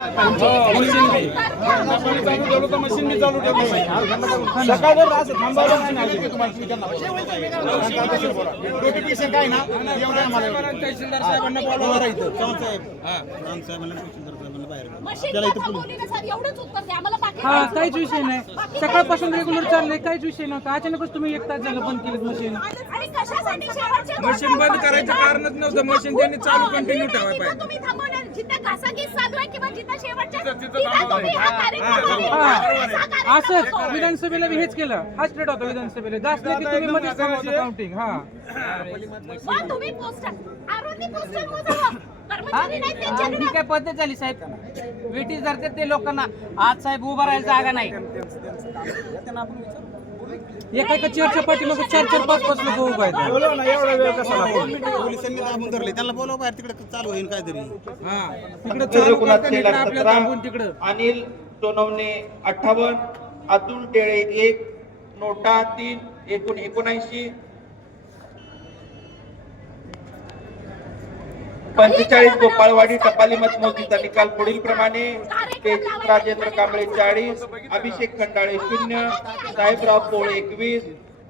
machine चालू ठेवलं सकाळवर असं थांबावलं नाही नोटिफिकेशन काय ना एवढ्या मला तहसीलदार साहेबांना बोलावं राहायचं चव्हाण साहेब साहेबांना तहसीलदार साहेबांना बाहेर त्याला इथं हा काहीच विषय नाही सकाळपासून रेग्युलर चाललंय काहीच विषय नव्हता अचानकच तुम्ही एक तास झालं बंद केलं मशीन मशीन बंद करायचं कारणच नव्हतं मशीन त्यांनी चालू कंटिन्यू ठेवायला पाहिजे असंच विधानसभेला हेच केलं हाच रेट होता विधानसभेला जास्त नाही की तुम्ही मध्ये थांबवता काउंटिंग हा ही काय पद्धत झाली साहेब वेटीस धरतात ते लोकांना आज साहेब उभा राहायला जागा नाही एका एका चेअरच्या पाठीमागे 4-4-5 लोक उभा आहेत पोलिसांनी दाबून धरले त्यांना बोलव बाहेर तिकडे चालू होईल काहीतरी तिकडे चालू करताना इकडे आपल्या थांबून तिकडं अनिल सोनवणे 58, अतुल टेळे 1, नोटा 3, एकूण 79, 45 गोपाळवाडी टपाली मतमोजणीचा निकाल पुढील प्रमाणे तेजस राजेंद्र कांबळे 40, अभिषेक खंडाळे 0, साहेबराव पोळे 21,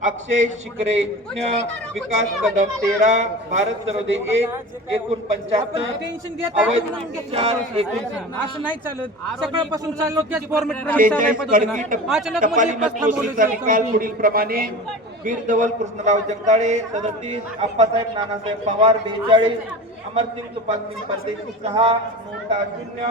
अक्षय शिकरे 0, विकास कदम 13, भारत सरोदे 1, एकूण 75, टेन्शन अवैध घेता 4, एकूण असं नाही चालत सकाळपासून चाललो त्याच फॉर्मेट 46 खडकी अचानक टपाली मध्ये मतमोजणीचा निकाल पुढील प्रमाणे वीर धवल कृष्णराव जगदाळे 37, आप्पासाहेब नानासाहेब पवार 42, अमरसिंग सुपालसिंग परदेशी 6, नोटा 0,